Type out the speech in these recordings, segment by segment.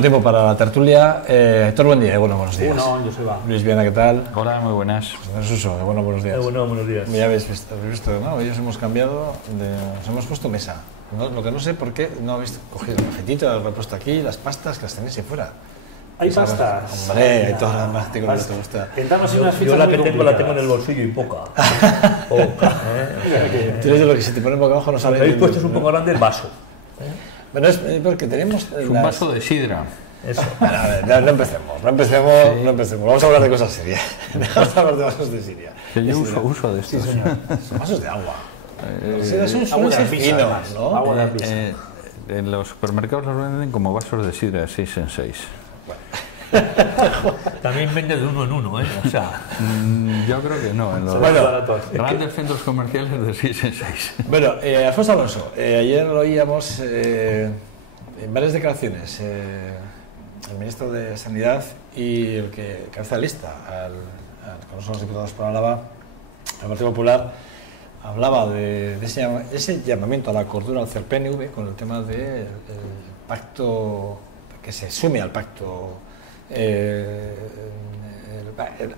Tiempo para la tertulia. Héctor, buen día. Bueno, buenos días. Bueno, yo soy Va. Luis Viana, ¿qué tal? Hola, muy buenas. Suso, bueno, buenos días. Bueno, buenos días. Ya habéis visto, ¿no? Hoy os hemos cambiado, nos hemos puesto mesa. No, lo que no sé por qué no habéis cogido el cafetito, lo habéis puesto aquí, las pastas que las tenéis ahí fuera. Hay pastas. Hombre, hay todas las más que te gusta. Yo la que tengo la tengo en el bolsillo y poca. Poca. Tú eres de lo que si te pones boca abajo no sabes. Lo que habéis puesto es un poco grande el vaso. Bueno, es porque tenemos... Es un vaso de sidra. Eso. A ver, no empecemos. Vamos a hablar de cosas serias. Dejamos de hablar de vasos de Siria. Que yo uso de estos. Sí, señor. Son vasos de agua. Agua de finos, ¿no? Agua de arpisa. En los supermercados los venden como vasos de sidra 6 en 6. También vende de uno en uno, ¿eh? O sea, yo creo que no. En los grandes centros comerciales de 6 en 6. Bueno, Alfonso Alonso, ayer lo oíamos en varias declaraciones. El ministro de Sanidad y el que cabeza de lista al Congreso de los Diputados por Álava, el Partido Popular, hablaba de ese llamamiento a la cordura hacia el PNV con el tema del pacto, que se sume al pacto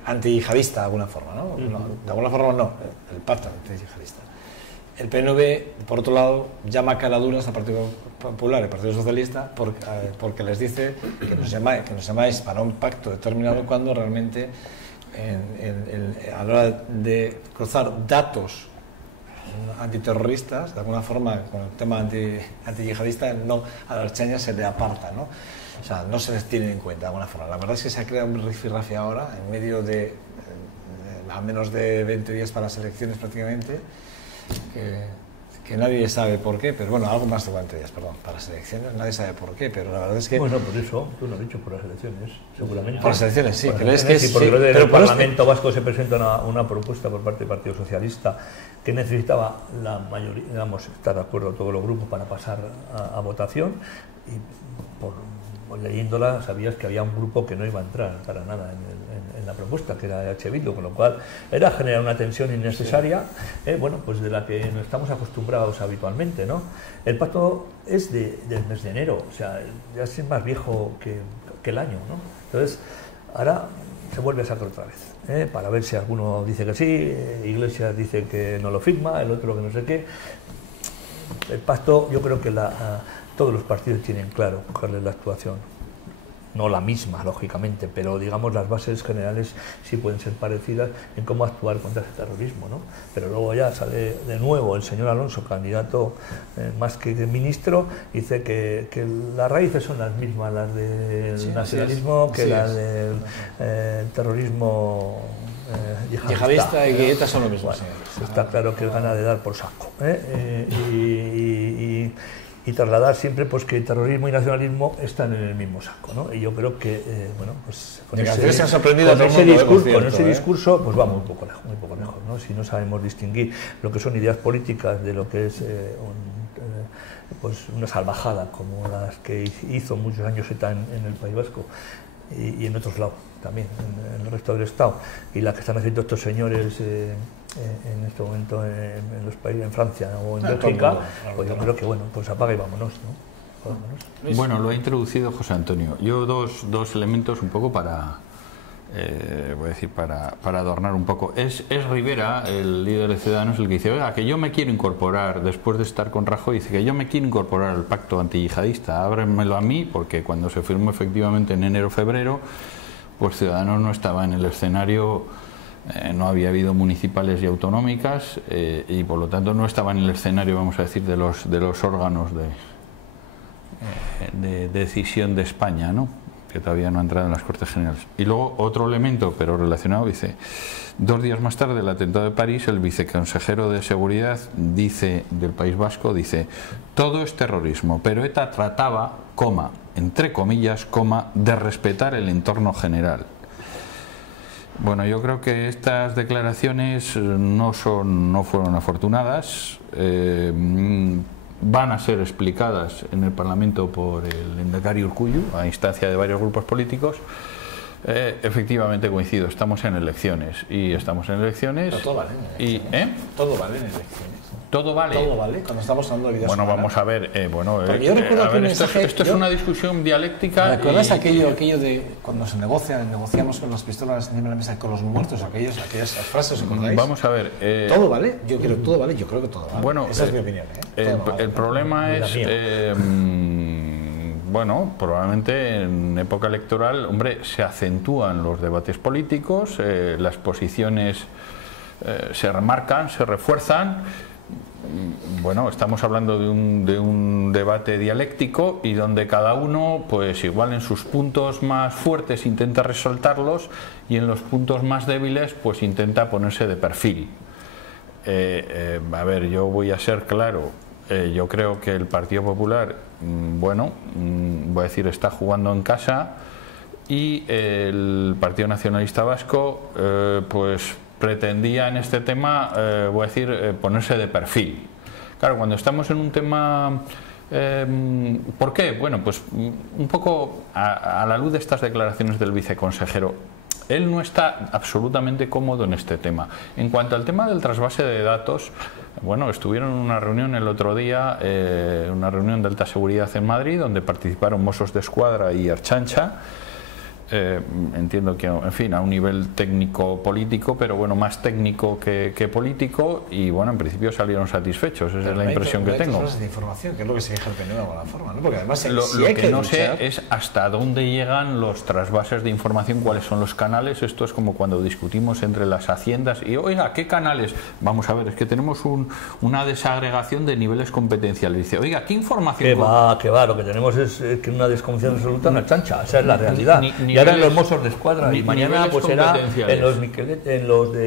antiyihadista de alguna forma, ¿no? De alguna forma no, el pacto antiyihadista. El PNV, por otro lado, llama caladuras al Partido Popular y al Partido Socialista porque les dice que nos llamáis para un pacto determinado cuando realmente a la hora de cruzar datos antiterroristas, de alguna forma con el tema antiyihadista, no, a la Ertzaintza se le aparta, ¿no? O sea, no se les tiene en cuenta de alguna forma. La verdad es que se ha creado un rifirrafe ahora, en medio de a menos de 20 días para las elecciones prácticamente, que nadie sabe por qué, pero bueno, algo más de 40 días, perdón, para las elecciones, nadie sabe por qué, pero la verdad es que... Bueno, por eso, tú lo has dicho, por las elecciones, seguramente. Por las elecciones, sí, pero es que sí, porque pero en el Parlamento Vasco se presenta una propuesta por parte del Partido Socialista que necesitaba la mayoría, digamos, estar de acuerdo todos los grupos para pasar a votación, y leyéndola sabías que había un grupo que no iba a entrar para nada en la propuesta, que era H. Bildu, con lo cual era generar una tensión innecesaria, bueno, pues de la que no estamos acostumbrados habitualmente, ¿no? El pacto es del mes de enero, o sea, ya es más viejo que el año, ¿no? Entonces, ahora se vuelve a sacar otra vez, para ver si alguno dice que sí, Iglesias dice que no lo firma, el otro que no sé qué. El pacto, yo creo que todos los partidos tienen claro cuál es la actuación. No la misma, lógicamente, pero digamos las bases generales sí pueden ser parecidas en cómo actuar contra ese terrorismo, ¿no? Pero luego ya sale de nuevo el señor Alonso, candidato más que ministro, dice que las raíces son las mismas, las del nacionalismo, que las del terrorismo yihadista y guilleta son lo mismo. Bueno, sí. Está claro que es gana de dar por saco, y trasladar siempre pues que terrorismo y nacionalismo están en el mismo saco, ¿no? Y yo creo que bueno, pues con ese discurso pues vamos muy poco lejos, ¿no? Si no sabemos distinguir lo que son ideas políticas de lo que es pues una salvajada como las que hizo muchos años ETA en el País Vasco y en otros lados también, en el resto del Estado, y la que están haciendo estos señores en este momento en los países, en Francia o en Bélgica, pues yo creo que bueno, pues apaga y vámonos, ¿no? Vámonos. Bueno, lo ha introducido José Antonio. Yo dos elementos un poco voy a decir, para adornar un poco. Es Rivera, el líder de Ciudadanos, el que dice, oiga, que yo me quiero incorporar, después de estar con Rajoy, dice que yo me quiero incorporar al pacto antiyihadista, ábrenmelo a mí, porque cuando se firmó efectivamente en enero-febrero, pues Ciudadanos no estaba en el escenario, no había habido municipales y autonómicas, y por lo tanto no estaba en el escenario, vamos a decir, de los órganos de decisión de España, ¿no?, que todavía no ha entrado en las Cortes Generales. Y luego otro elemento, pero relacionado, dice, 2 días más tarde del atentado de París, el viceconsejero de Seguridad dice, del País Vasco, dice, todo es terrorismo, pero ETA trataba, entre comillas, de respetar el entorno general. Bueno, yo creo que estas declaraciones no fueron afortunadas, van a ser explicadas en el Parlamento por el lehendakari Urkullu, a instancia de varios grupos políticos, Efectivamente coincido, estamos en elecciones y estamos en elecciones. Pero todo vale en elecciones. Todo vale en elecciones. Todo vale. Todo vale cuando estamos hablando de vida Bueno, humana. vamos a ver. Yo recuerdo que esto es una discusión dialéctica. ¿Me acuerdas aquello de cuando se negociamos con las pistolas encima de la mesa con los muertos, aquellas frases, ¿recordáis? Vamos a ver. ¿Todo vale? Yo creo que todo vale. Bueno, esa es mi opinión. El problema es... bueno, probablemente en época electoral, hombre, se acentúan los debates políticos, las posiciones se remarcan, se refuerzan. Bueno, estamos hablando de un debate dialéctico y donde cada uno, pues igual en sus puntos más fuertes intenta resaltarlos y en los puntos más débiles, pues intenta ponerse de perfil. A ver, yo voy a ser claro. Yo creo que el Partido Popular, bueno, voy a decir, está jugando en casa y el Partido Nacionalista Vasco, pues pretendía en este tema, voy a decir, ponerse de perfil. Claro, cuando estamos en un tema... ¿por qué? Bueno, pues un poco a la luz de estas declaraciones del viceconsejero, él no está absolutamente cómodo en este tema. En cuanto al tema del trasvase de datos, bueno, estuvieron en una reunión el otro día, una reunión de alta seguridad en Madrid, donde participaron Mossos de Escuadra y Ertzaintza. Entiendo que, en fin, a un nivel técnico-político, pero bueno, más técnico que político, y bueno, en principio salieron satisfechos, esa es la impresión que tengo. De información, que es lo que se deja el PNV de alguna forma, ¿no? Porque además lo que no sé es hasta dónde llegan los trasvases de información, cuáles son los canales. Esto es como cuando discutimos entre las haciendas y, oiga, ¿qué canales? Vamos a ver, es que tenemos una desagregación de niveles competenciales. Dice, oiga, ¿qué información? Que va, lo que tenemos es que una desconfianza absoluta en la chancha, esa es la realidad. Y ahora en los Mossos de Escuadra y mañana pues será en los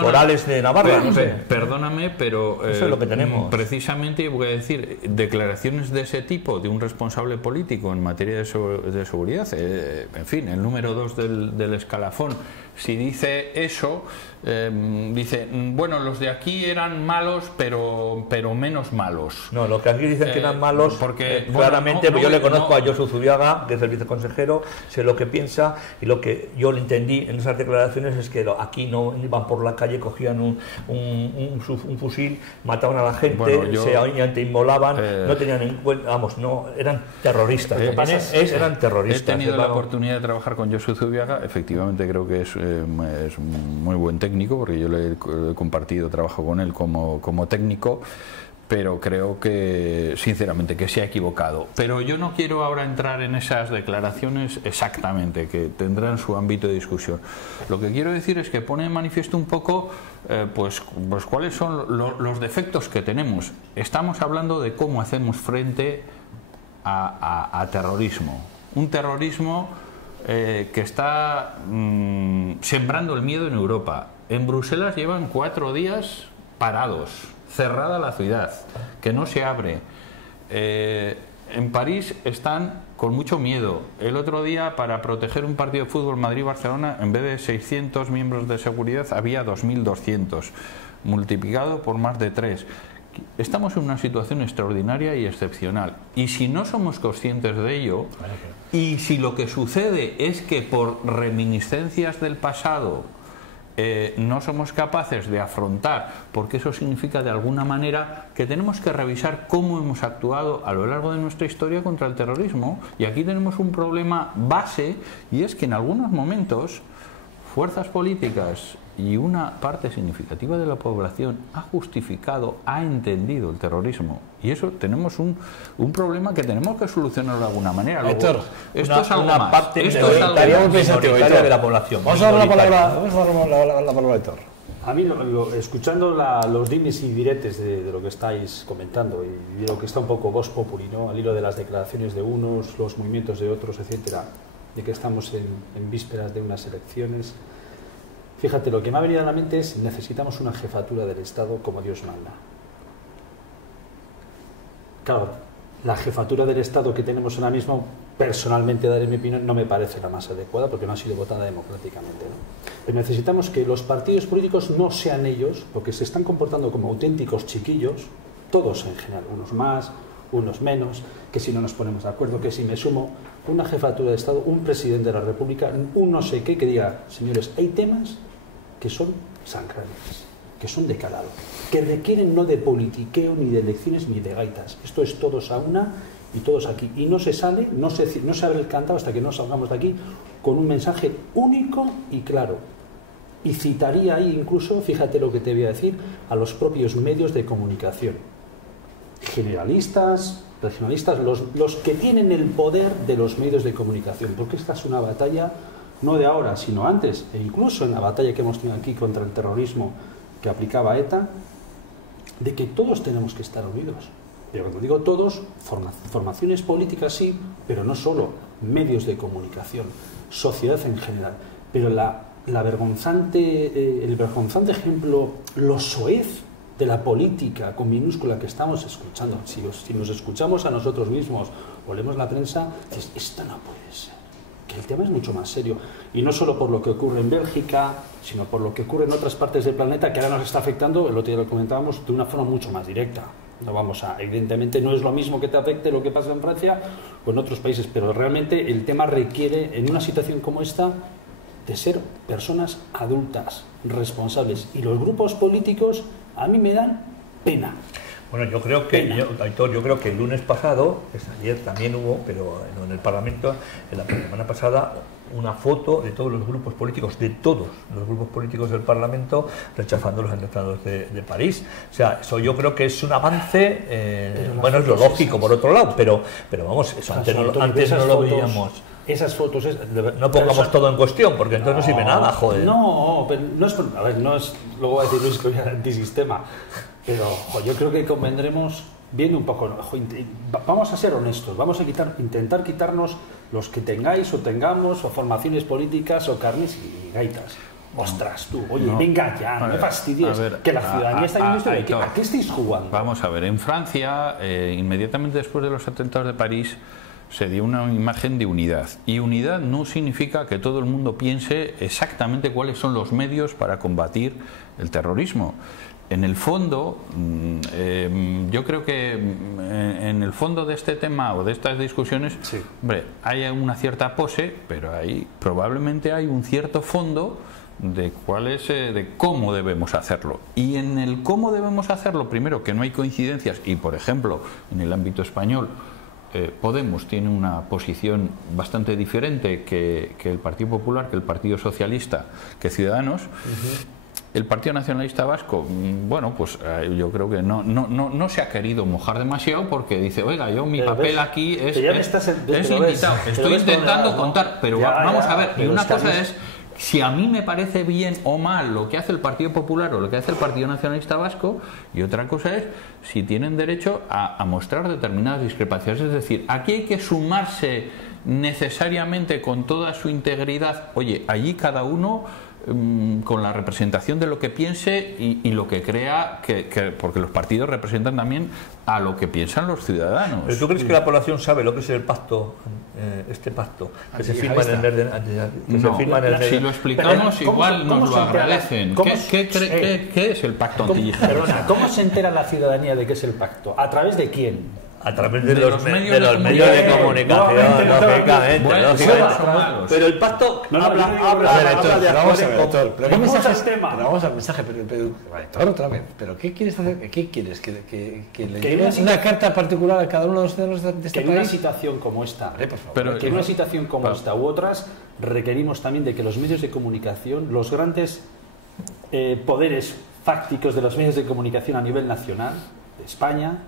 forales de Navarra, no sé. Perdóname, pero eso es lo que tenemos. Precisamente voy a decir, declaraciones de ese tipo de un responsable político en materia de seguridad, en fin, el número 2 del escalafón, si dice eso, dice, bueno, los de aquí eran malos, pero menos malos. No, lo que aquí dicen que eran malos, porque claramente, yo le conozco a Josu Zubiaga, que es el viceconsejero, sé lo que piensa, y lo que yo le entendí en esas declaraciones es que aquí no iban por la calle, cogían un fusil, mataban a la gente, se inmolaban, no tenían en cuenta, vamos, no, eran terroristas. Eran terroristas. He tenido la oportunidad de trabajar con Josu Zubiaga, efectivamente creo que es muy buen técnico, porque yo le he compartido trabajo con él como técnico, pero creo que, sinceramente, que se ha equivocado. Pero yo no quiero ahora entrar en esas declaraciones exactamente, que tendrán su ámbito de discusión. Lo que quiero decir es que pone en manifiesto un poco pues cuáles son los defectos que tenemos. Estamos hablando de cómo hacemos frente a terrorismo. Un terrorismo que está sembrando el miedo en Europa. En Bruselas llevan 4 días parados, cerrada la ciudad, que no se abre. En París están con mucho miedo. El otro día, para proteger un partido de fútbol Madrid-Barcelona, en vez de 600 miembros de seguridad, había 2.200, multiplicado por más de 3. Estamos en una situación extraordinaria y excepcional. Y si no somos conscientes de ello, y si lo que sucede es que por reminiscencias del pasado no somos capaces de afrontar, porque eso significa de alguna manera que tenemos que revisar cómo hemos actuado a lo largo de nuestra historia contra el terrorismo. Y aquí tenemos un problema base, y es que en algunos momentos fuerzas políticas y una parte significativa de la población ha justificado, ha entendido el terrorismo. Y eso tenemos un problema que tenemos que solucionar de alguna manera. Luego, Héctor, esto es algo una más. parte Esto es algo minoritaria de la población. Vamos a dar la palabra a Héctor. A mí, escuchando los dimes y diretes de lo que estáis comentando y de lo que está un poco vox populi, ¿no? Al hilo de las declaraciones de unos, los movimientos de otros, etcétera, de que estamos en vísperas de unas elecciones. Fíjate, lo que me ha venido a la mente es: necesitamos una jefatura del Estado como Dios manda. Claro, la jefatura del Estado que tenemos ahora mismo, personalmente, daré mi opinión, no me parece la más adecuada porque no ha sido votada democráticamente, ¿no? Pero necesitamos que los partidos políticos no sean ellos, porque se están comportando como auténticos chiquillos, todos en general, unos más, unos menos, que si no nos ponemos de acuerdo, que si me sumo una jefatura de Estado, un presidente de la República, un no sé qué, que diga, señores, hay temas que son sangrales, que son de calado, que requieren no de politiqueo, ni de elecciones, ni de gaitas. Esto es todos a una y todos aquí. Y no se sale, no se abre el candado hasta que no salgamos de aquí con un mensaje único y claro. Y citaría ahí incluso, fíjate lo que te voy a decir, a los propios medios de comunicación. Generalistas, regionalistas, los que tienen el poder de los medios de comunicación. Porque esta es una batalla no de ahora, sino antes, e incluso en la batalla que hemos tenido aquí contra el terrorismo que aplicaba ETA, de que todos tenemos que estar unidos. Pero cuando digo todos, formaciones políticas sí, pero no solo, medios de comunicación, sociedad en general. Pero el vergonzante ejemplo, lo soez de la política con minúscula que estamos escuchando, si nos escuchamos a nosotros mismos o leemos la prensa, dices, esto no puede ser. Que el tema es mucho más serio, y no solo por lo que ocurre en Bélgica, sino por lo que ocurre en otras partes del planeta que ahora nos está afectando, el otro día lo comentábamos, de una forma mucho más directa. No vamos a, evidentemente no es lo mismo que te afecte lo que pasa en Francia o en otros países, pero realmente el tema requiere, en una situación como esta, de ser personas adultas, responsables, y los grupos políticos a mí me dan pena. Bueno, yo creo que, Aitor, yo creo que el lunes pasado, ayer también hubo, pero en el Parlamento, en la semana pasada, una foto de todos los grupos políticos, de todos los grupos políticos del Parlamento, rechazando los atentados de París. O sea, eso yo creo que es un avance, bueno, es lo lógico por otro lado, pero vamos, eso antes no lo veíamos. Esas fotos... No pongamos todo en cuestión, porque entonces no sirve nada, joder. No, pero no es... A ver, no es... Luego va a decir Luis que voy a antisistema. Pero yo creo que convendremos viendo un poco... Vamos a ser honestos, vamos a intentar quitarnos los que tengáis o tengamos, o formaciones políticas, o carnes y gaitas. Ostras, tú, oye, no, venga ya, no me fastidies, que la ciudadanía está viendo esto. ¿A qué estáis jugando? Vamos a ver, en Francia, inmediatamente después de los atentados de París, se dio una imagen de unidad. Y unidad no significa que todo el mundo piense exactamente cuáles son los medios para combatir el terrorismo. En el fondo, yo creo que en el fondo de este tema o de estas discusiones, sí, hombre, hay una cierta pose, pero probablemente hay un cierto fondo de de cómo debemos hacerlo. Y en el cómo debemos hacerlo, primero, que no hay coincidencias, y por ejemplo, en el ámbito español, Podemos tiene una posición bastante diferente que el Partido Popular, que el Partido Socialista, que Ciudadanos. El Partido Nacionalista Vasco, bueno, pues yo creo que no se ha querido mojar demasiado, porque dice, oiga, mi papel aquí es limitado. Estoy intentando contar, pero vamos a ver, y una cosa es si a mí me parece bien o mal lo que hace el Partido Popular o lo que hace el Partido Nacionalista Vasco, y otra cosa es si tienen derecho a mostrar determinadas discrepancias. Es decir, aquí hay que sumarse necesariamente con toda su integridad. Oye, allí cada uno con la representación de lo que piense y lo que crea, porque los partidos representan también a lo que piensan los ciudadanos. ¿Pero tú crees que la población sabe lo que es el pacto, este pacto que se firma en el si lo explicamos igual nos lo agradecen. ¿Qué es el pacto antiyihadista? ¿Cómo se entera la ciudadanía de qué es el pacto? ¿A través de quién? A través de los medios de comunicación, lógicamente. Pero el pacto habla de actuar. Vamos al mensaje, pero ¿qué quieres hacer? ¿Qué quieres? ¿Que le lleves una carta particular a cada uno de los ciudadanos de este país? En una situación como esta, que en una situación como esta u otras, requerimos también de que los medios de comunicación, los grandes poderes fácticos de los medios de comunicación a nivel nacional, de España,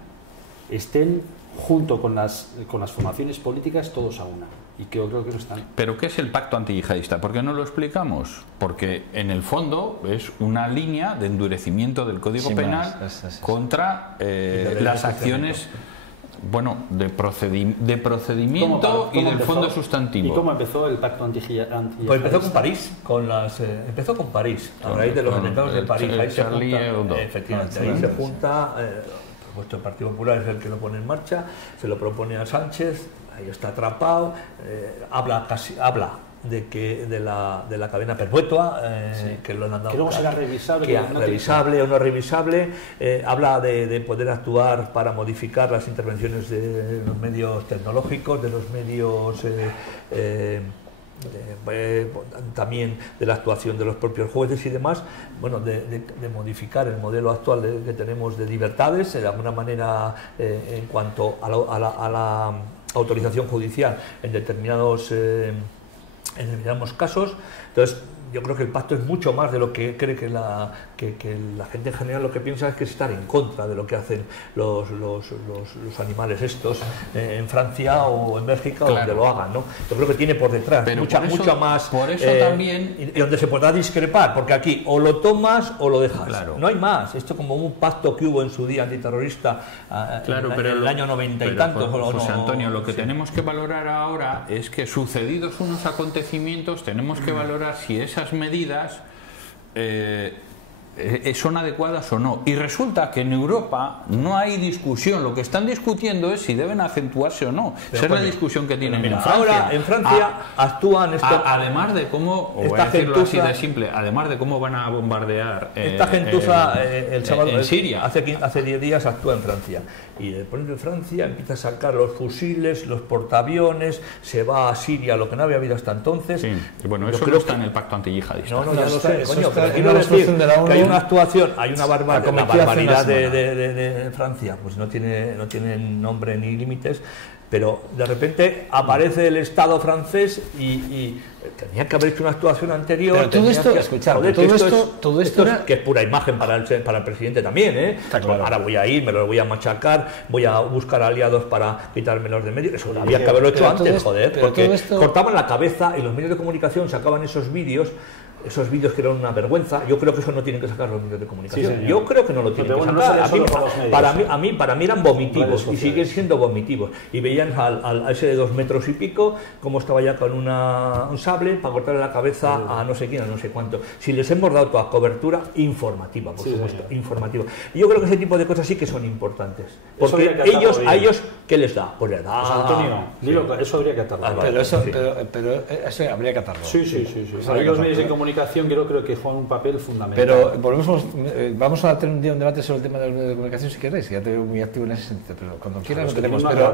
estén junto con las formaciones políticas todos a una, y que yo creo que no están. ¿Pero qué es el pacto antiyihadista? ¿Por qué no lo explicamos? Porque en el fondo es una línea de endurecimiento del Código Penal contra las acciones, bueno, de procedimiento y del fondo sustantivo. ¿Y cómo empezó el pacto antiyihadista? Pues empezó con París, empezó con París, a raíz de los atentados de París. Ahí se junta, efectivamente, ahí se junta. Puesto el Partido Popular es el que lo pone en marcha, se lo propone a Sánchez, ahí está atrapado, habla de la cadena perpetua, que lo han dado, que luego será revisable, que revisable o no revisable, habla de poder actuar para modificar las intervenciones de los medios tecnológicos, de los medios también de la actuación de los propios jueces y demás, bueno, de modificar el modelo actual que tenemos de libertades, de alguna manera, en cuanto a la autorización judicial en determinados casos. Entonces, yo creo que el pacto es mucho más de lo que cree que la gente en general lo que piensa es que es estar en contra de lo que hacen los animales estos en Francia o en Bélgica, claro, donde lo hagan, ¿no? Yo creo que tiene por detrás mucha más... Por eso también... Y donde se podrá discrepar, porque aquí o lo tomas o lo dejas. Claro. No hay más. Esto como un pacto que hubo en su día antiterrorista claro, en el año 90 y tantos. José Antonio, lo que tenemos que valorar ahora es que, sucedidos unos acontecimientos, tenemos que valorar si esas medidas son adecuadas o no. Y resulta que en Europa no hay discusión. Lo que están discutiendo es si deben acentuarse o no. Esa es la discusión que tienen en Francia. Ahora en Francia actúan además de cómo, voy a decirlo así de simple, además de cómo van a bombardear esta gentuza el sábado en Siria. Hace 10 días actúa en Francia. Y de pronto en Francia empieza a sacar los fusiles, los portaaviones, se va a Siria, lo que no había habido hasta entonces. Sí. Bueno, eso no está en el pacto antiyihadista. No, ya lo sé, coño, pero quiero decir que hay una actuación, hay una barbaridad de Francia, pues no tiene nombre ni límites, pero de repente aparece el Estado francés y tenía que haber hecho una actuación anterior. Pero todo esto, escuchar, todo esto era... que es pura imagen para el presidente también, ¿eh? Claro. Ahora voy a ir, me lo voy a machacar, voy a buscar aliados para quitármelos de medio. Eso había que haberlo hecho antes, joder, porque cortaban la cabeza y los medios de comunicación sacaban esos vídeos que eran una vergüenza. Yo creo que eso no tienen que sacar los medios de comunicación. Sí, yo creo que no lo tienen que sacar. Para mí eran vomitivos y siguen siendo vomitivos. Y veían a ese de 2 metros y pico como estaba ya con un sable para cortarle la cabeza a no sé quién, a no sé cuánto. Si les hemos dado toda cobertura informativa, por supuesto, informativa. Y yo creo que ese tipo de cosas sí que son importantes. Porque a ellos, ¿qué les da? Pues les da... Pues Antonio, eso habría que atarlo. Pero eso habría que atarlo. Sí. Los medios de comunicación creo que juegan un papel fundamental. Pero vamos a tener un día un debate sobre el tema de los medios de comunicación si queréis, ya te veo muy activo en ese sentido, pero cuando quieras lo tenemos. Pero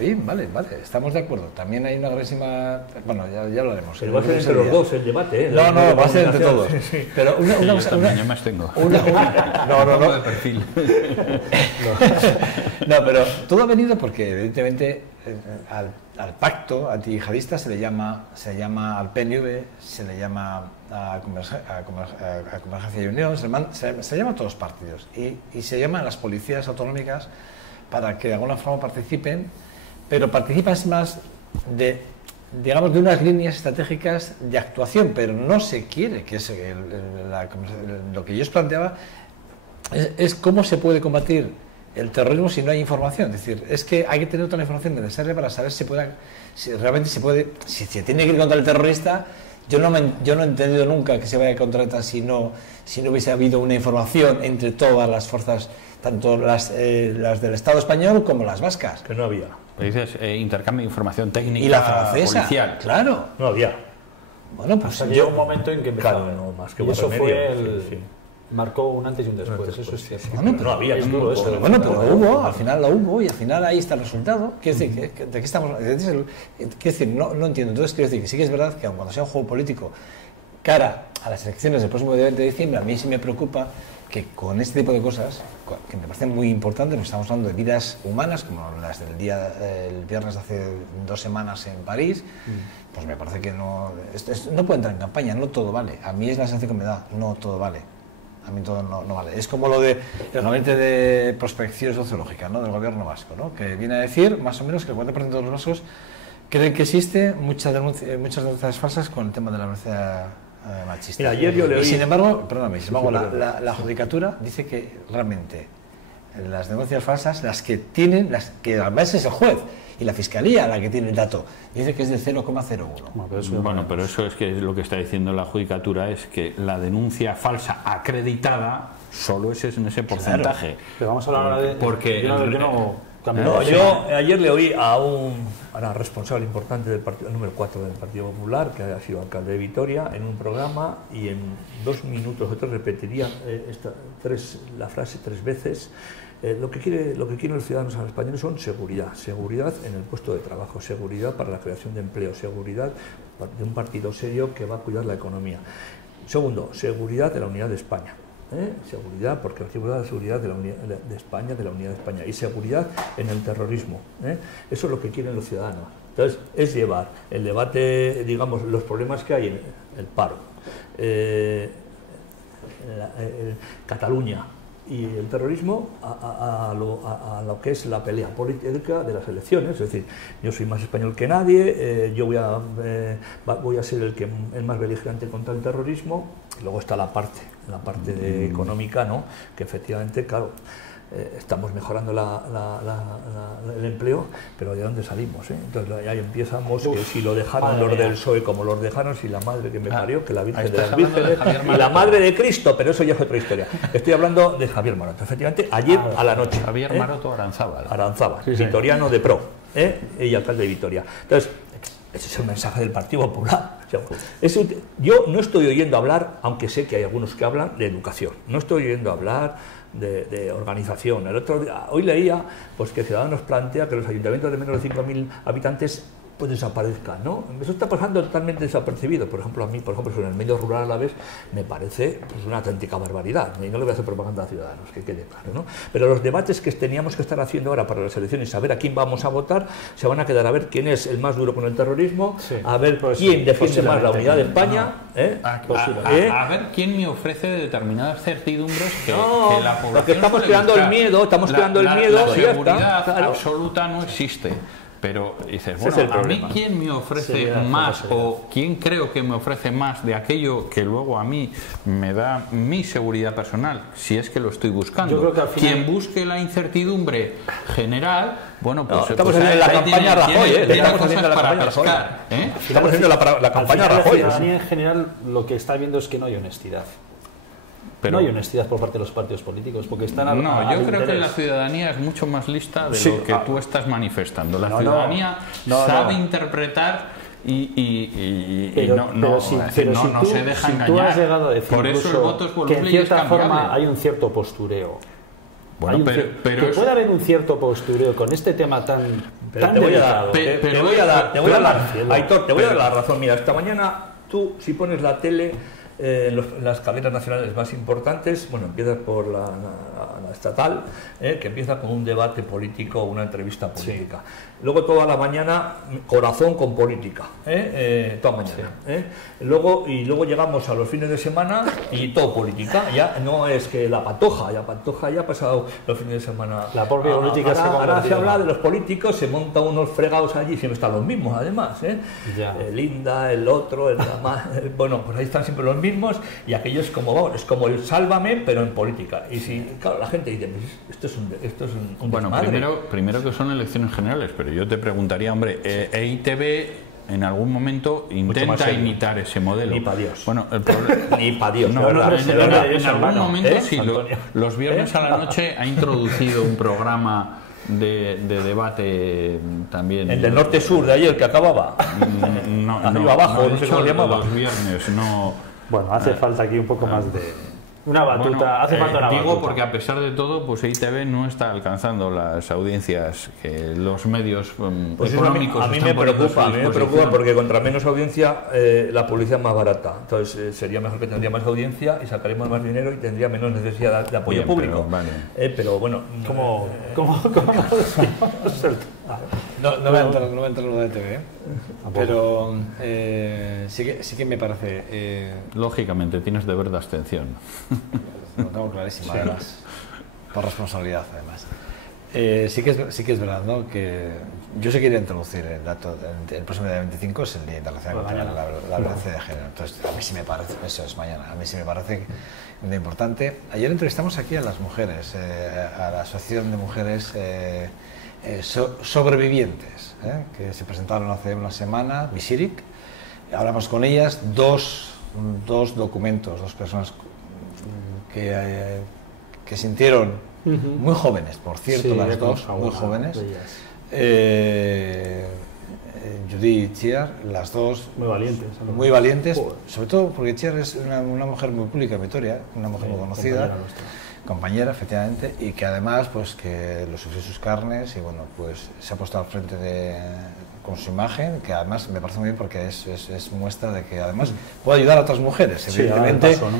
bien, vale, estamos de acuerdo. También hay una gravísima... Bueno, ya lo haremos. Pero va a ser entre los dos el debate, ¿eh? No, va a ser entre todos. Sí. Pero una cosa... Yo más tengo. No. de perfil. No, pero todo ha venido porque, evidentemente, al pacto antiyihadista se le llama al PNV, se le llama a Convergencia y Unión, se llama a todos los partidos y se llama a las policías autonómicas para que de alguna forma participen, pero participan más de unas líneas estratégicas de actuación, pero no se quiere que lo que yo os planteaba es cómo se puede combatir el terrorismo si no hay información. Es decir, es que hay que tener toda la información necesaria para saber si realmente se puede, si se tiene que ir contra el terrorista. Yo no he entendido nunca que se vaya contra ETA si no hubiese habido una información entre todas las fuerzas, tanto las del Estado español como las vascas. Que no había. Pues dices intercambio de información técnica y la francesa, policial. Claro. No había. Bueno, pues llegó un momento en que claro, no más que y eso remedio, fue marcó un antes y un después, eso es cierto. Bueno, pero no había pero lo hubo, al final lo hubo y al final ahí está el resultado. Quiero decir, ¿de qué estamos? Quiero decir, no entiendo. Entonces quiero decir que sí que es verdad que cuando sea un juego político cara a las elecciones del próximo 20 de diciembre, a mí sí me preocupa que con este tipo de cosas, que me parecen muy importantes, nos estamos hablando de vidas humanas, como las del el viernes de hace 2 semanas en París, pues me parece que no puede entrar en campaña, no todo vale. A mí es la sensación que me da, no todo vale. A mí todo no vale. Es como lo de el gabinete de prospección sociológica, ¿no?, del gobierno vasco, ¿no?, que viene a decir más o menos que el 40% de los vascos creen que existe muchas denuncias falsas con el tema de la violencia machista. Mira, ayer yo le oí... Y sin embargo, la judicatura dice que realmente las denuncias falsas, las que además es el juez y la fiscalía la que tiene el dato, dice que es de 0,01. Bueno, pero eso es que lo que está diciendo la judicatura es que la denuncia falsa acreditada solo es en ese porcentaje. Claro. Pero vamos a hablar ahora de... Porque camino. Yo ayer le oí a la responsable importante del partido, el número 4 del Partido Popular, que ha sido alcalde de Vitoria, en un programa, y en 2 minutos o 3 repetiría la frase 3 veces. Lo que quieren los ciudadanos españoles son seguridad en el puesto de trabajo, seguridad para la creación de empleo, seguridad de un partido serio que va a cuidar la economía. Segundo, seguridad de la unidad de España. Seguridad, porque la seguridad de la unidad de España, de la unidad de España, y seguridad en el terrorismo. Eso es lo que quieren los ciudadanos. Entonces, es llevar el debate, digamos, los problemas que hay en el paro, Cataluña y el terrorismo a lo que es la pelea política de las elecciones. Es decir, yo soy más español que nadie, yo voy a ser el más beligerante contra el terrorismo. Y luego está la parte económica, ¿no? Que efectivamente, claro, estamos mejorando el empleo, pero ¿de dónde salimos? Entonces ahí empezamos, que si lo dejaron los del PSOE como los dejaron, si la madre que me parió, que la Virgen de las Vírgenes, y la madre de Cristo, pero eso ya es otra historia. Estoy hablando de Javier Maroto, efectivamente, ayer a la noche. Javier Maroto Aranzábal. Sí, vitoriano de pro, y alcalde de Vitoria. Entonces, ese es el mensaje del Partido Popular. Yo no estoy oyendo hablar, aunque sé que hay algunos que hablan, de educación. No estoy oyendo hablar de organización. Hoy leía pues, que Ciudadanos plantea que los ayuntamientos de menos de 5.000 habitantes pues desaparezcan, ¿no? Eso está pasando totalmente desapercibido. Por ejemplo, a mí, en el medio rural a la vez, me parece pues, una auténtica barbaridad. Y no le voy a hacer propaganda a Ciudadanos, que quede claro, ¿no? Pero los debates que teníamos que estar haciendo ahora para las elecciones, saber a quién vamos a votar, se van a quedar a ver quién es el más duro con el terrorismo, a ver quién defiende más la unidad de España. A ver quién me ofrece determinadas certidumbres que la población porque estamos creando el miedo, la seguridad absoluta no existe. Pero dices, bueno, a mí quién me ofrece más o quién creo que me ofrece más de aquello que luego a mí me da mi seguridad personal, si es que lo estoy buscando. Yo creo que al final... Quien busque la incertidumbre general, bueno, pues... estamos haciendo la campaña Rajoy, tiene cosas para pescar. Estamos haciendo la campaña Rajoy. La ciudadanía en general lo que está viendo es que no hay honestidad. Pero no hay honestidad por parte de los partidos políticos, porque están yo creo que la ciudadanía es mucho más lista de lo que tú estás manifestando. La ciudadanía sabe interpretar y no se deja engañar. Tú has llegado a decir por eso el voto es voluble, que en cierta forma hay un cierto postureo. Bueno, pero puede haber un cierto postureo con este tema tan delicado. Te voy a dar la razón. Mira, esta mañana tú, si pones la tele, las cadenas nacionales más importantes, bueno, empiezas por la estatal, que empieza con un debate político, una entrevista política. Luego toda la mañana corazón con política, toda mañana. Luego llegamos a los fines de semana y todo política. Ya no es que la Pantoja ya ha pasado los fines de semana. La propia política ahora se habla de los políticos, se montan unos fregados allí, siempre están los mismos además, Linda, el otro, bueno, pues ahí están siempre los mismos, y aquello es como el Sálvame, pero en política. Y si, claro, la gente dice, esto es un bueno, primero que son elecciones generales, pero yo te preguntaría, hombre, EITV en algún momento intenta imitar ese modelo. Ni para Dios. Bueno, ni para Dios. En algún momento sí, los viernes a la noche ha introducido un programa de debate también. El del norte-sur de ayer que acababa. Arriba abajo, no sé cómo se llamaba. Los viernes, no. Bueno, hace falta aquí un poco más de... Una batuta, bueno, hace falta una digo batuta. Porque a pesar de todo, pues EITV no está alcanzando las audiencias que los medios económicos a mí me preocupa porque contra menos audiencia la publicidad es más barata. Entonces sería mejor que tendría más audiencia y sacaremos más dinero y tendría menos necesidad de apoyo público. Pero bueno, ¿Cómo no voy a entrar en lo de TV, pero sí que me parece... Lógicamente, tienes deber de abstención. Lo tengo clarísimo, además, por responsabilidad, además. Sí que es verdad, ¿no? Que yo sí quería introducir el dato, el próximo día 25 es el Día Internacional contra la Violencia de Género. Entonces, a mí sí me parece, eso es mañana, a mí sí me parece un día importante. Ayer entrevistamos aquí a las mujeres, a la Asociación de Mujeres Sobrevivientes, que se presentaron hace una semana, Visirik. Hablamos con ellas, dos documentos, dos personas que sintieron muy jóvenes, por cierto, Sí, las dos, conozco muy una jóvenes. de ellas. Judy y Chiar, las dos Muy valientes. muy valientes, Joder. sobre todo porque Chiar es una mujer muy pública en Vitoria, una mujer muy conocida, Compañera nuestra. compañera efectivamente, y que además pues que lo sufrió sus carnes y bueno, pues se ha puesto al frente con su imagen, que además me parece muy bien porque es muestra de que además puede ayudar a otras mujeres, Sí, evidentemente. a dar el paso, ¿no?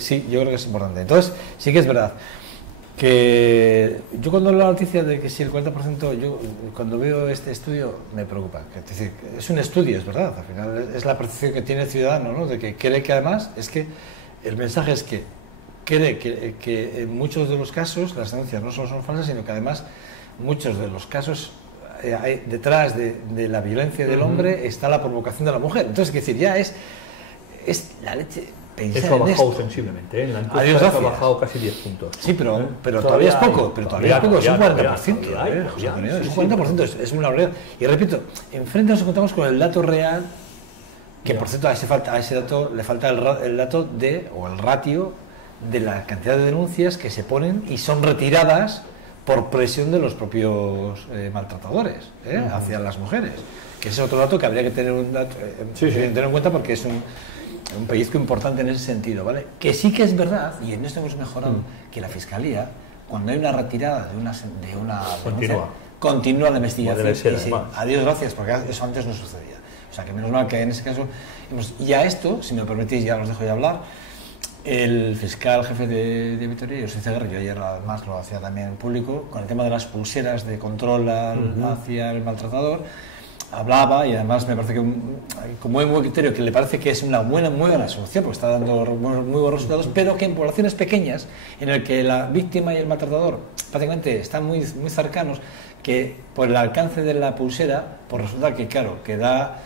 Sí, yo creo que es importante. Entonces, sí que es verdad que yo cuando leo la noticia de que si el 40%, yo cuando veo este estudio me preocupa. Es decir, es un estudio, es verdad, al final es la percepción que tiene el ciudadano, ¿no? De que cree que además, es que el mensaje es que cree que en muchos de los casos las denuncias no solo son falsas, sino que además muchos de los casos hay, detrás de la violencia del hombre está la provocación de la mujer. Entonces, es decir, ya es la leche. Eso ha bajado sensiblemente, en la encuesta ha bajado casi 10 puntos. Sí, pero todavía es poco, es un 40%. Todavía hay, Es un 40%, es una barbaridad. Y repito, enfrente nos encontramos con el dato real, que por cierto a ese dato le falta el dato o el ratio de la cantidad de denuncias que se ponen y son retiradas por presión de los propios maltratadores hacia las mujeres. Que ese es otro dato que habría que tener tener en cuenta porque es un pellizco importante en ese sentido, ¿vale? Que sí que es verdad, y en esto hemos mejorado, que la Fiscalía, cuando hay una retirada de una denuncia, continúa la investigación. Adiós, gracias, porque eso antes no sucedía. O sea, que menos mal que en ese caso... Y a esto, si me lo permitís, ya os dejo de hablar, el fiscal jefe de Vitoria, José Ceguerra, yo ayer además lo hacía también en público, con el tema de las pulseras de control hacia el maltratador, hablaba, y además me parece que con muy buen criterio, que le parece que es una muy buena solución porque está dando muy buenos resultados, pero que en poblaciones pequeñas en el que la víctima y el maltratador prácticamente están muy cercanos, que por el alcance de la pulsera, pues resulta que claro, que da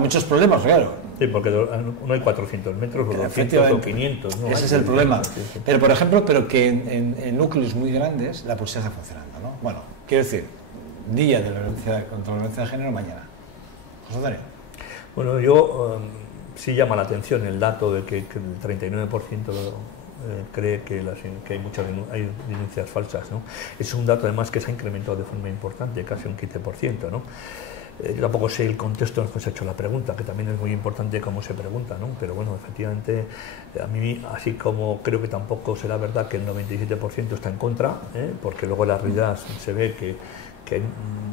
muchos problemas, claro. Sí, porque no hay 400 metros o 200 o 500. ¿No? Ese es el problema. Pero por ejemplo, que en núcleos muy grandes la pulsera está funcionando, ¿no? Bueno, quiero decir, día de la violencia contra la violencia de género mañana. José Antonio. Bueno, yo sí llama la atención el dato de que el 39% cree que hay denuncias falsas, ¿no? Es un dato además que se ha incrementado de forma importante, casi un 15%, ¿no? Yo tampoco sé el contexto en el que se ha hecho la pregunta, que también es muy importante cómo se pregunta, ¿no? Pero bueno, efectivamente, a mí, así como creo que tampoco será verdad que el 97% está en contra, porque luego en la realidad se ve que hay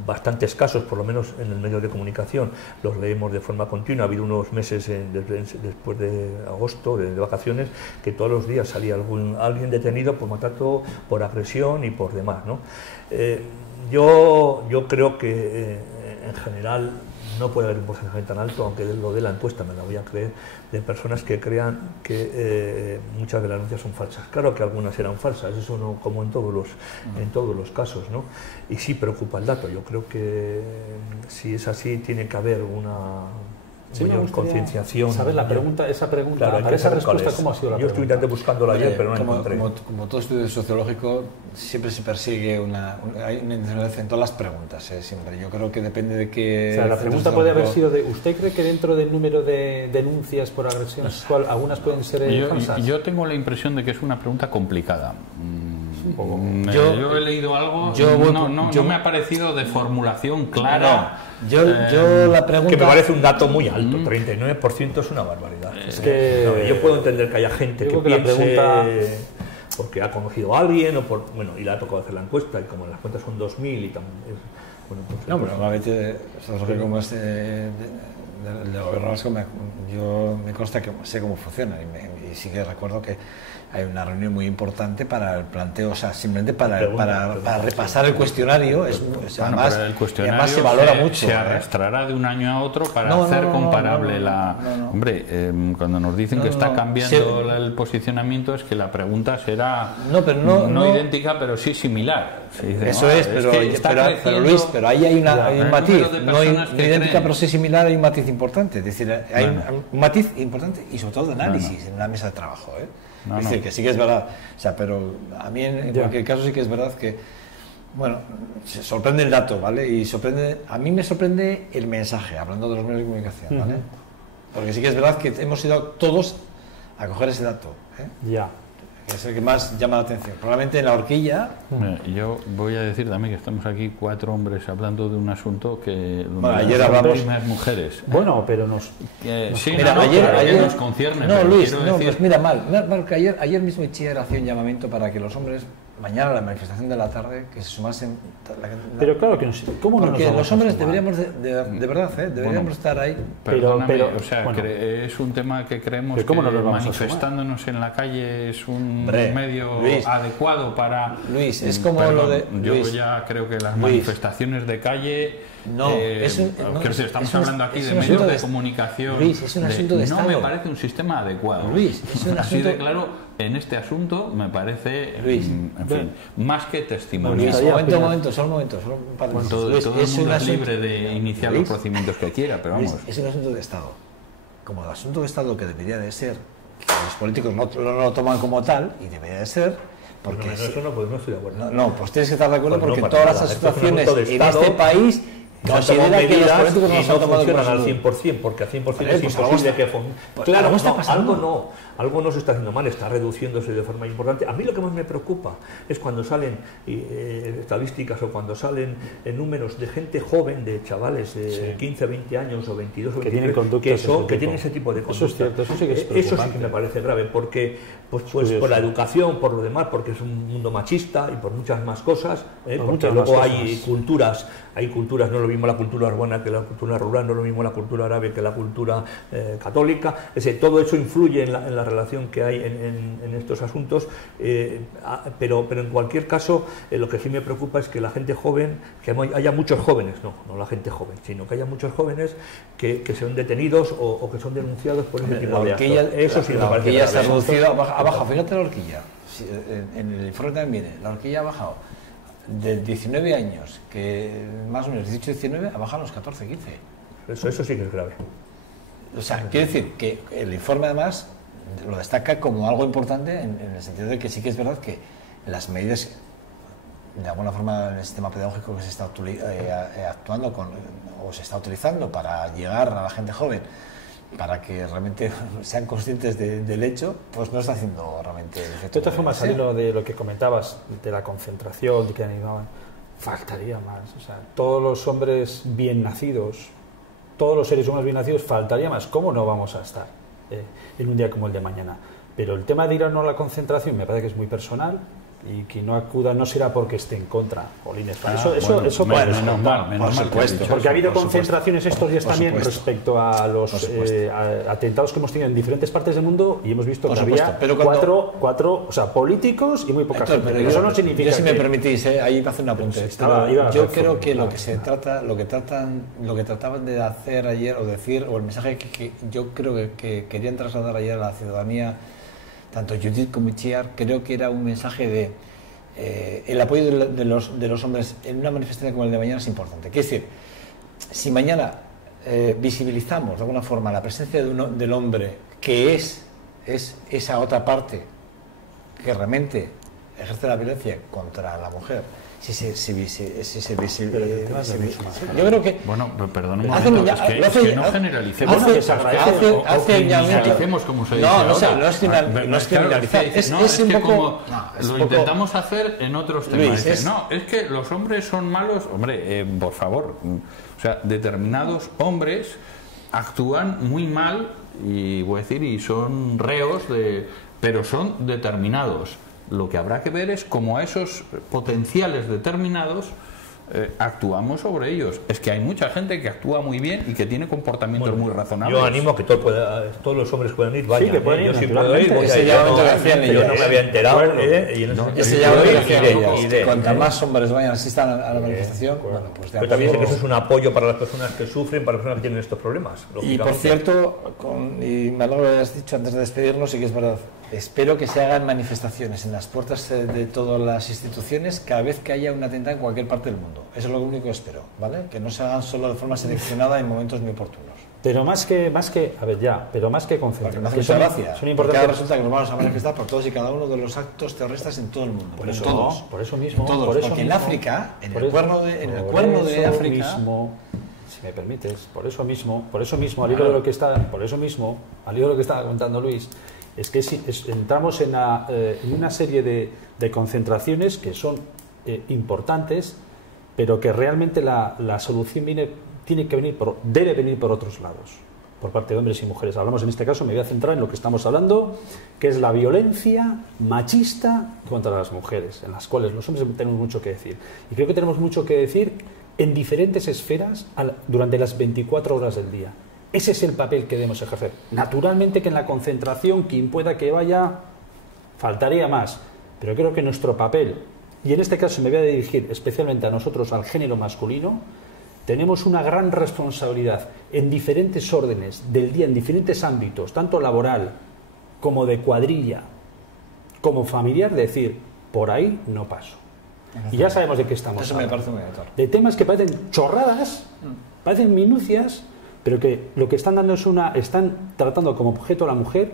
bastantes casos, por lo menos en el medio de comunicación, los leemos de forma continua. Ha habido unos meses después de agosto, de vacaciones, que todos los días salía alguien detenido por maltrato, por agresión y por demás, ¿no? Yo creo que en general no puede haber un porcentaje tan alto, aunque lo de la encuesta me la voy a creer, de personas que crean que muchas de las denuncias son falsas. Claro que algunas eran falsas, eso no, como en todos los casos, ¿no? Y sí preocupa el dato. Yo creo que si es así tiene que haber una mayor concienciación. ¿Sabes esa pregunta? Claro, para esa respuesta, ¿cómo ha sido la pregunta? Yo estuve intentando buscándola ayer, pero no la encontré. Como todo estudio sociológico, siempre se persigue hay una intencionalidad en todas las preguntas, siempre. Yo creo que depende de qué... O sea, la pregunta puede haber sido de... ¿Usted cree que dentro del número de denuncias por agresión sexual algunas pueden ser falsas? Yo tengo la impresión de que es una pregunta complicada. Yo he leído algo, no me ha parecido de formulación clara. Yo la pregunta... Que me parece un dato muy alto, 39% es una barbaridad. Es que yo puedo entender que haya gente que piense porque ha conocido a alguien y le ha tocado hacer la encuesta, y como las cuentas son 2000 y también... pero normalmente, como es del gobierno vasco, yo me consta que sé cómo funciona y sí que recuerdo que hay una reunión muy importante para el planteo, o sea, simplemente para repasar el cuestionario. Además se valora mucho. Se arrastrará de un año a otro para hacer comparable Hombre, cuando nos dicen que está cambiando el posicionamiento, es que la pregunta será no idéntica, pero sí similar. Eso es, pero Luis, pero ahí hay un matiz, no idéntica, pero sí similar, hay un matiz importante. Es decir, hay un matiz importante y sobre todo de análisis en una mesa de trabajo, es decir, que sí que es verdad, o sea, pero a mí en cualquier caso sí que es verdad que, bueno, se sorprende el dato, ¿vale? Y a mí me sorprende el mensaje, hablando de los medios de comunicación, ¿vale? Porque sí que es verdad que hemos ido todos a coger ese dato, Ya. que es el que más llama la atención. Probablemente en la horquilla... Yo voy a decir también que estamos aquí 4 hombres hablando de un asunto que ayer hablamos más mujeres. Bueno, pero nos sí, mira, no, ayer nos concierne. No, pero Luis, quiero no, decir, pues mira, mal que ayer mismo Itziar hacía un llamamiento para que los hombres mañana a la manifestación de la tarde que se sumasen. Pero claro que ¿cómo no nos porque vamos los hombres a sumar? deberíamos de verdad, deberíamos estar ahí. Perdóname, pero, o sea, bueno, es un tema que creemos ¿cómo que no nos vamos a manifestándonos en la calle es un Hombre, medio Luis, adecuado para... Luis, es como perdón, lo de... yo Luis, ya creo que las Luis, manifestaciones de calle... No, estamos hablando aquí de medios de comunicación. Luis, es un asunto de Estado. No me parece un sistema adecuado. Luis, es un Así asunto... de claro, en este asunto me parece, Luis, en fin, más que testimonial. Luis, solo un momento. Todo Luis, el mundo es asunto, libre de iniciar Luis, los procedimientos que quiera, pero vamos. Luis, es un asunto de Estado. Como el asunto de Estado que debería de ser, que los políticos no lo toman como tal, y debería de ser, porque... eso no, pues no estoy de acuerdo. No, pues tienes que estar de acuerdo Pues no, porque para todas nada. las Esto es un situaciones asunto de en Estado, este país considera que los políticos no se han tomado como funcionan al salud. 100%, porque al 100% Vale, es pues imposible algo que claro, algo está pasando. algo no se está haciendo mal, está reduciéndose de forma importante. A mí lo que más me preocupa es cuando salen estadísticas o cuando salen números de gente joven, de chavales de 15, 20 años o 22 o 23, que tienen ese tipo de conducta. Eso es cierto, eso sí que es preocupante. Eso sí que me parece grave, porque pues por la educación, por lo demás, porque es un mundo machista y por muchas más cosas, porque luego hay culturas, no es lo mismo la cultura urbana que la cultura rural, no es lo mismo la cultura árabe que la cultura católica, todo eso influye en la relación que hay en estos asuntos, pero en cualquier caso lo que sí me preocupa es que la gente joven, que haya muchos jóvenes, no la gente joven, sino que haya muchos jóvenes que son detenidos o que son denunciados por ese tipo de actos. Eso sí me parece horquilla grave. se ha reducido, ha bajado, fíjate la horquilla, en el informe también viene, la horquilla ha bajado de 19 años, que más o menos 18-19, ha bajado a los 14-15. Eso sí que es grave. O sea, quiero decir que el informe además lo destaca como algo importante en el sentido de que sí que es verdad que las medidas, de alguna forma, en el sistema pedagógico que se está actuando o se está utilizando para llegar a la gente joven, para que realmente sean conscientes del hecho, pues no está haciendo realmente el efecto. De todas formas, al hilo de lo que comentabas, de la concentración, de que animaban, faltaría más. O sea, todos los hombres bien nacidos, todos los seres humanos bien nacidos, faltaría más. ¿Cómo no vamos a estar en un día como el de mañana? Pero el tema de ir o no a la concentración me parece que es muy personal, y que no acuda no será porque esté en contra. Jolines, eso menos mal, por supuesto. porque ha habido concentraciones estos días también respecto a los atentados que hemos tenido en diferentes partes del mundo, y hemos visto que había cuatro, o sea, políticos y muy poca gente. Pero eso no significa si me permitís, ahí me hace un apunte. Yo creo que lo que trataban de hacer ayer o decir, o el mensaje que yo creo que querían trasladar ayer a la ciudadanía, tanto Judith como Itziar, creo que era un mensaje de el apoyo de los hombres en una manifestación como el de mañana es importante. Quiere decir, si mañana visibilizamos de alguna forma la presencia del hombre, que es esa otra parte que realmente ejerce la violencia contra la mujer, yo creo que... Bueno, perdón un momento, es que no generalicemos. Generalicemos como se dice no es criminalizar. Es un poco... Lo intentamos hacer en otros temas. Es que los hombres son malos. Hombre, por favor. O sea, determinados hombres actúan muy mal y voy a decir, y son reos pero son determinados. Lo que habrá que ver es cómo a esos potenciales determinados actuamos sobre ellos. Es que hay mucha gente que actúa muy bien y que tiene comportamientos muy razonables. Yo animo a que todos los hombres puedan ir, vayan. Sí, que pueden ir, yo sí puedo ir, voy a ir. Yo no me había enterado. Ese llamamiento que hacían ellos. Cuanto más hombres vayan, asistan a la manifestación, pues pero también sé que eso es un apoyo para las personas que sufren, para las personas que tienen estos problemas. Y por cierto, y me alegro que lo hayas dicho antes de despedirnos, sí que es verdad. Espero que se hagan manifestaciones en las puertas de todas las instituciones cada vez que haya un atentado en cualquier parte del mundo. Eso es lo único que espero, ¿vale? Que no se hagan solo de forma seleccionada en momentos muy oportunos. Pero más que concentrar. Porque mucha gracia. Porque ahora resulta que nos vamos a manifestar por todos y cada uno de los actos terroristas en todo el mundo. Por eso, todos. Por eso mismo. Todos. Porque en África, en el cuerno de África, si me permites, por eso mismo, al hilo de lo que estaba contando Luis, es que entramos en una serie de concentraciones que son importantes, pero que realmente la solución debe venir por otros lados, por parte de hombres y mujeres. Hablamos en este caso, me voy a centrar en lo que estamos hablando, que es la violencia machista contra las mujeres, en las cuales los hombres tenemos mucho que decir. Y creo que tenemos mucho que decir en diferentes esferas durante las 24 horas del día. Ese es el papel que debemos ejercer. Naturalmente que en la concentración, quien pueda que vaya, faltaría más. Pero creo que nuestro papel, y en este caso me voy a dirigir especialmente a nosotros, al género masculino, tenemos una gran responsabilidad en diferentes órdenes del día, en diferentes ámbitos, tanto laboral como de cuadrilla, como familiar, de decir, por ahí no paso. Y ya sabemos de qué estamos hablando. Eso me parece muy bien. De temas que parecen chorradas, parecen minucias, pero que lo que están dando están tratando como objeto a la mujer,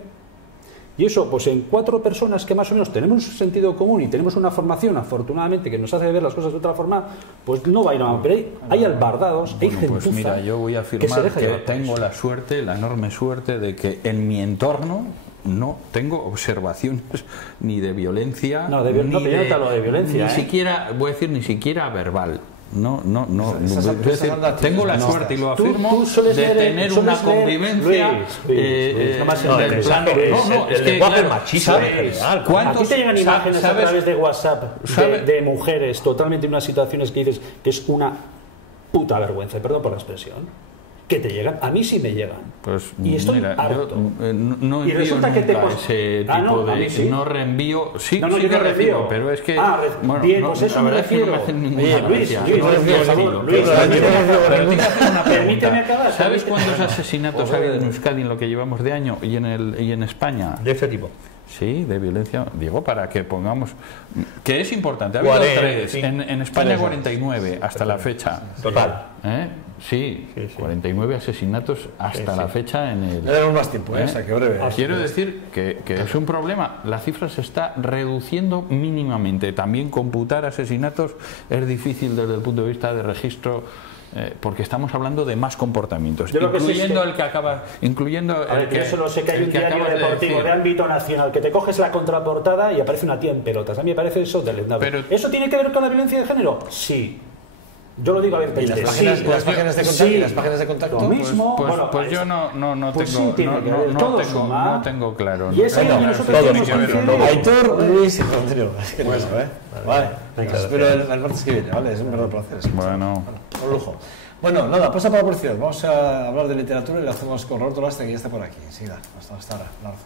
y eso pues en 4 personas que más o menos tenemos un sentido común y tenemos una formación afortunadamente que nos hace ver las cosas de otra forma, pues no va a ir a... Pero hay albardados, hay gentuza. Pues mira, yo voy a afirmar que tengo la suerte, la enorme suerte de que en mi entorno no tengo observaciones ni de violencia, ni siquiera, voy a decir, ni siquiera verbal. No. Tengo la suerte, y lo afirmo, de tener una convivencia es que lenguaje machista. Aquí te llegan imágenes a través de WhatsApp de mujeres totalmente en unas situaciones que dices que es una puta vergüenza, perdón por la expresión, que te llegan, a mí sí me llegan, pues, y estoy harto. No y resulta envío que nunca ese tipo de... ¿sí? No reenvío... Sí, yo sí no que reenvío, pero es que... bueno, bien, pues eso la verdad me es que no me refiero. hacen ninguna gracia. Luis, permíteme acabar. ¿Sabes cuántos asesinatos ha habido en Euskadi en lo que llevamos de año y en España? De ese tipo. Sí, de violencia, digo, para que pongamos... Que es importante, ha habido 3, sí. En España 49 hasta la fecha. Total. Sí, 49 asesinatos hasta la fecha en el... No tenemos más tiempo, o sea, que breve. Quiero decir que es un problema. La cifra se está reduciendo mínimamente. También computar asesinatos es difícil desde el punto de vista de registro, porque estamos hablando de más comportamientos, incluyendo el que acaba... Incluyendo el que... Yo solo sé que hay un diario deportivo de ámbito nacional que te coges la contraportada y aparece una tía en pelotas. A mí me parece eso deleznable. ¿Eso tiene que ver con la violencia de género? Sí. Yo lo digo abiertamente. ¿Y las páginas de contacto? ¿Y las páginas de contacto? Lo mismo. Pues yo no tengo claro. Y es ahí donde nosotros tenemos que ver. Aitor, Luis y Antonio. Es que no eso, Vale. Espero el martes que viene, ¿vale? Es un verdadero placer. Bueno. Un lujo. Bueno, nada, pasa para la publicidad. Vamos a hablar de literatura y lo hacemos con Roberto Lastra, que ya está por aquí. Siga, hasta ahora. Un abrazo.